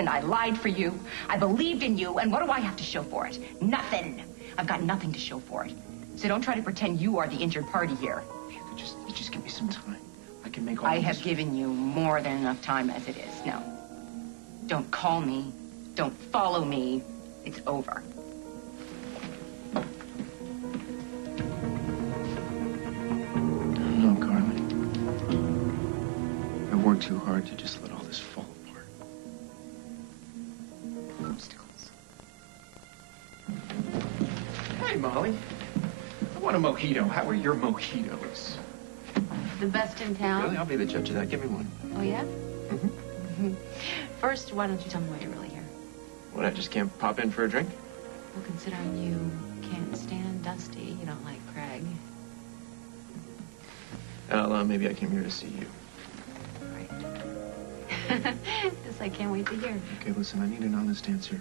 husband. I lied for you. I believed in you. And what do I have to show for it? Nothing. I've got nothing to show for it. So don't try to pretend you are the injured party here. If you could just give me some time. I can make all I have given you more than enough time as it is. Now, don't call me. Don't follow me. It's over. No, Carly. I worked too hard to just let all this fall apart. Obstacles. Hey, Molly. I want a mojito. How are your mojitos? The best in town? Really? I'll be the judge of that. Give me one. Oh, yeah? Mm-hmm. First, why don't you tell me why you're really here? What, I just can't pop in for a drink? Well, considering you can't stand Dusty, you don't like Craig. Well, maybe I came here to see you. Right. This I can't wait to hear. Okay, listen, I need an honest answer.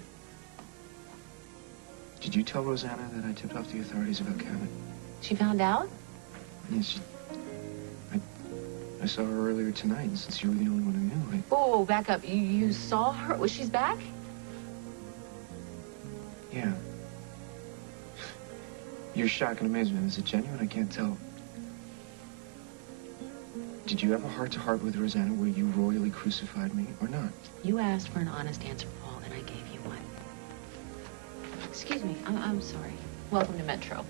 Did you tell Rosanna that I tipped off the authorities about Kevin? She found out? Yes, I saw her earlier tonight, and since you were the only one who knew, Oh, back up. You saw her? Was she's back? Yeah. Your shock and amazement, is it genuine? I can't tell. Did you have a heart-to-heart with Rosanna where you royally crucified me, or not? You asked for an honest answer, Paul, and I gave you one. Excuse me. I'm sorry. Welcome to Metro.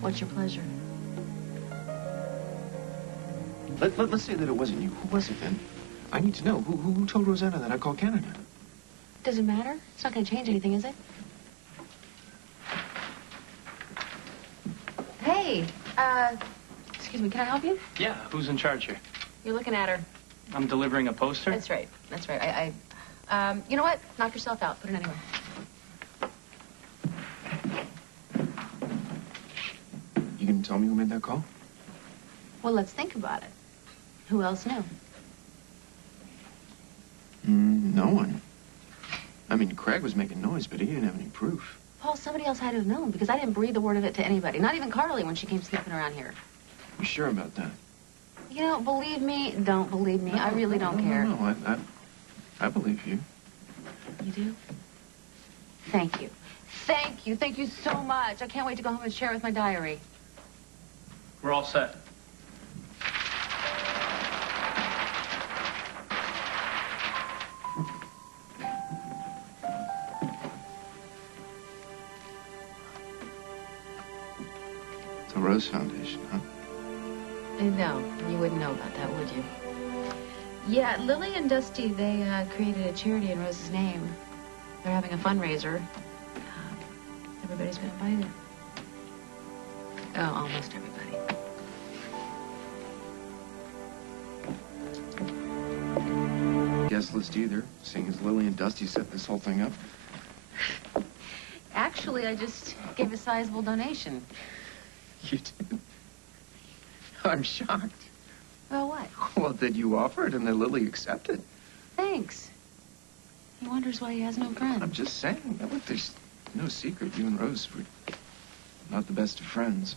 What's your pleasure? Let's say that it wasn't you. Who was it, then? I need to know. Who told Rosanna that I called Canada? Does it matter? It's not going to change anything, is it? Hey, excuse me, can I help you? Yeah, who's in charge here? You're looking at her. I'm delivering a poster? That's right. That's right. You know what? Knock yourself out. Put it anywhere. You can tell me who made that call? Well, let's think about it. Who else knew? No one. I mean, Craig was making noise, but he didn't have any proof. Paul, somebody else had to have known, because I didn't breathe a word of it to anybody. Not even Carly when she came sniffing around here. You sure about that? You know, believe me, don't believe me. I really don't care. No, I believe you. You do? Thank you. Thank you. Thank you so much. I can't wait to go home and share it with my diary. We're all set. The Rose Foundation, huh? No, you wouldn't know about that, would you? Yeah, Lily and Dusty, they created a charity in Rose's name. They're having a fundraiser. Everybody's been invited. Oh, almost everybody. Guest list either, seeing as Lily and Dusty set this whole thing up. Actually, I just gave a sizable donation. You did? I'm shocked. Well, what? Well, that you offered and that Lily accepted. Thanks. He wonders why he has no friends. I'm just saying. Look, there's no secret. You and Rose were not the best of friends.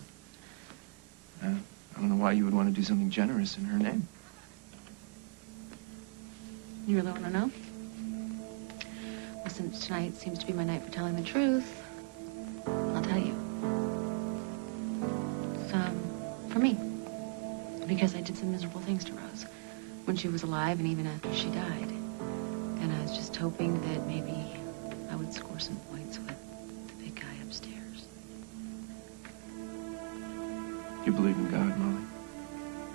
I don't know why you would want to do something generous in her name. You really want to know? Well, since tonight seems to be my night for telling the truth, I'll tell you. It's, for me. Because I did some miserable things to Rose when she was alive and even after she died. And I was just hoping that maybe I would score some points with the big guy upstairs. You believe in God, Molly?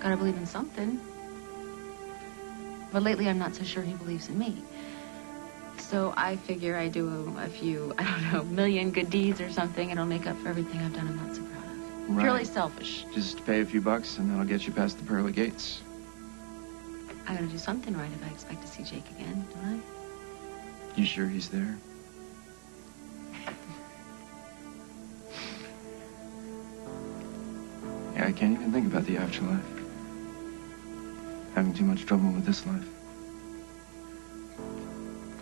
Gotta believe in something. But lately I'm not so sure he believes in me. So I figure I do a few, I don't know, million good deeds or something. It'll make up for everything I've done I'm not so proud of. Right. Purely selfish. Just pay a few bucks and that'll get you past the pearly gates. I gotta do something right if I expect to see Jake again, don't I? You sure he's there? Yeah, I can't even think about the afterlife. Having too much trouble with this life.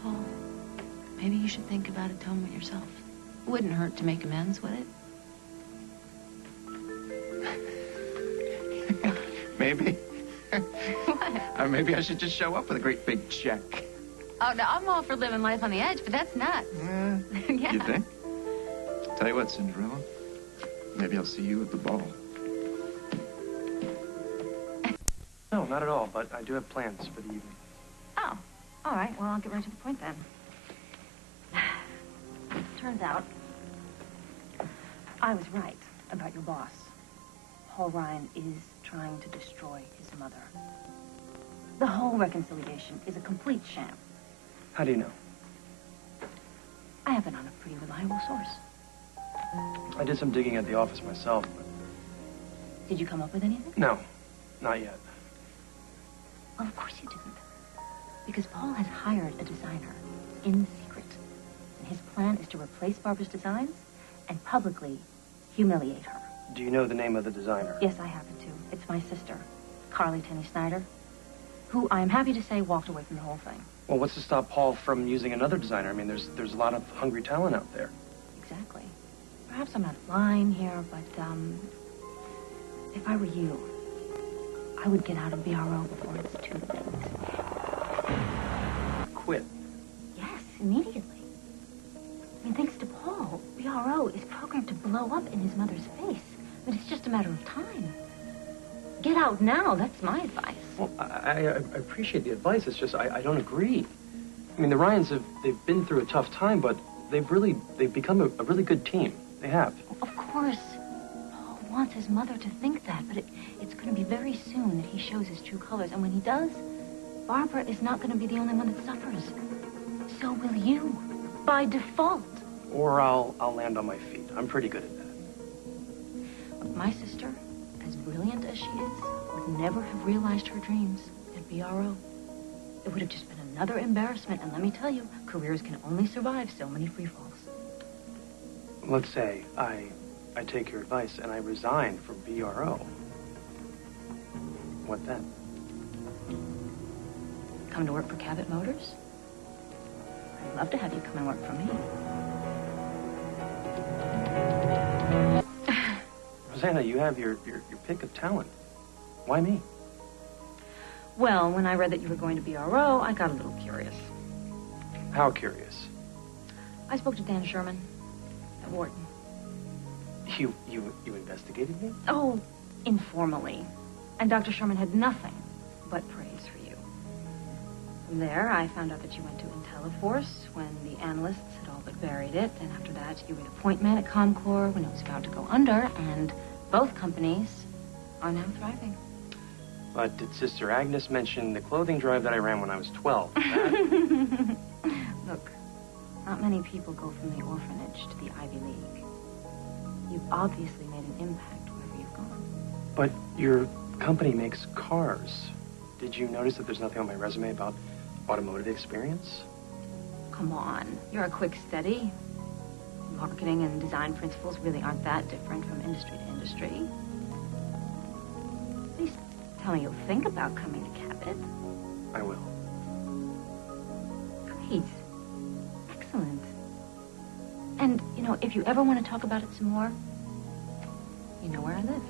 Paul, maybe you should think about atonement yourself. It wouldn't hurt to make amends, would it? Maybe. What? Maybe I should just show up with a great big check. Oh, no, I'm all for living life on the edge, but that's nuts. Yeah. You think? Tell you what, Cinderella. Maybe I'll see you at the ball. No, not at all, but I do have plans for the evening. Oh, all right. Well, I'll get right to the point then. Turns out, I was right about your boss. Paul Ryan is trying to destroy his mother. The whole reconciliation is a complete sham. How do you know? I have it on a pretty reliable source. I did some digging at the office myself, but... Did you come up with anything? No, not yet. Well, of course you didn't. Because Paul has hired a designer in secret. And his plan is to replace Barbara's designs and publicly humiliate her. Do you know the name of the designer? Yes, I happen to. It's my sister, Carly Tenney Snyder, who I am happy to say walked away from the whole thing. Well, what's to stop Paul from using another designer? I mean, there's a lot of hungry talent out there. Exactly. Perhaps I'm out of line here, but, if I were you, I would get out of BRO before it's too late. Quit. Yes, immediately. I mean, thanks to Paul, BRO is programmed to blow up in his mother's face. I mean, it's just a matter of time. Get out now, that's my advice. Well, I appreciate the advice. It's just I don't agree. I mean, the Ryans they've been through a tough time, but they've become a really good team. They have. Of course, Paul wants his mother to think that, but it's going to be very soon that he shows his true colors. And when he does, Barbara is not going to be the only one that suffers. So will you, by default. Or I'll land on my feet. I'm pretty good at that. My sister, as brilliant as she is, would never have realized her dreams at BRO. It would have just been another embarrassment, and let me tell you, careers can only survive so many free falls. Let's say I take your advice and I resign from BRO. What then? Come to work for Cabot Motors? I'd love to have you come and work for me. Rosanna, you have your pick of talent. Why me? Well, when I read that you were going to BRO, I got a little curious. How curious? I spoke to Dan Sherman at Wharton. You investigated me? Oh, informally. And Dr. Sherman had nothing but praise for you. From there, I found out that you went to IntelliForce when the analysts had all but buried it. And after that, you were the point man at Comcor when it was about to go under. And both companies are now thriving. But did Sister Agnes mention the clothing drive that I ran when I was 12? Look, not many people go from the orphanage to the Ivy League. You've obviously made an impact wherever you've gone. But your company makes cars. Did you notice that there's nothing on my resume about automotive experience? Come on, you're a quick study. Marketing and design principles really aren't that different from industry to industry. At least tell me you'll think about coming to Cabot. I will. Great. Excellent. And, you know, if you ever want to talk about it some more, you know where I live.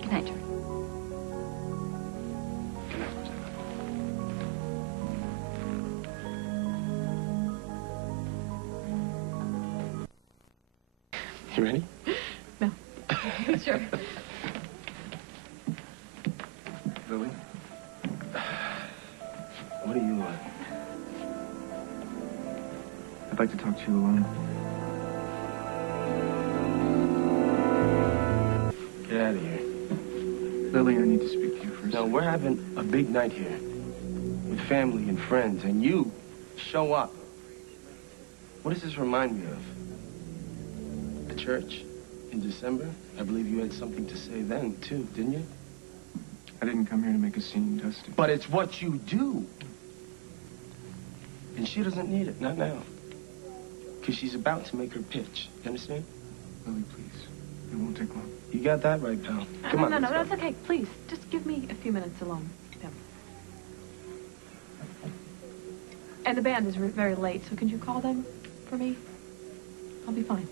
Good night, George. Good night, Rosanna. You ready? No. Sure. Lily? What do you want? I'd like to talk to you alone. Get out of here. Lily, I need to speak to you first. No, we're having a big night here with family and friends, and you show up. What does this remind me of? The church in December? I believe you had something to say then, too, didn't you? I didn't come here to make a scene, Dusty. But it's what you do. And she doesn't need it, not now. Because she's about to make her pitch. You understand? Lily, please. It won't take long. You got that right, pal. Come on. No, let's go. that's okay. Please, just give me a few minutes alone. Yeah. And the band is very late, so could you call them for me? I'll be fine.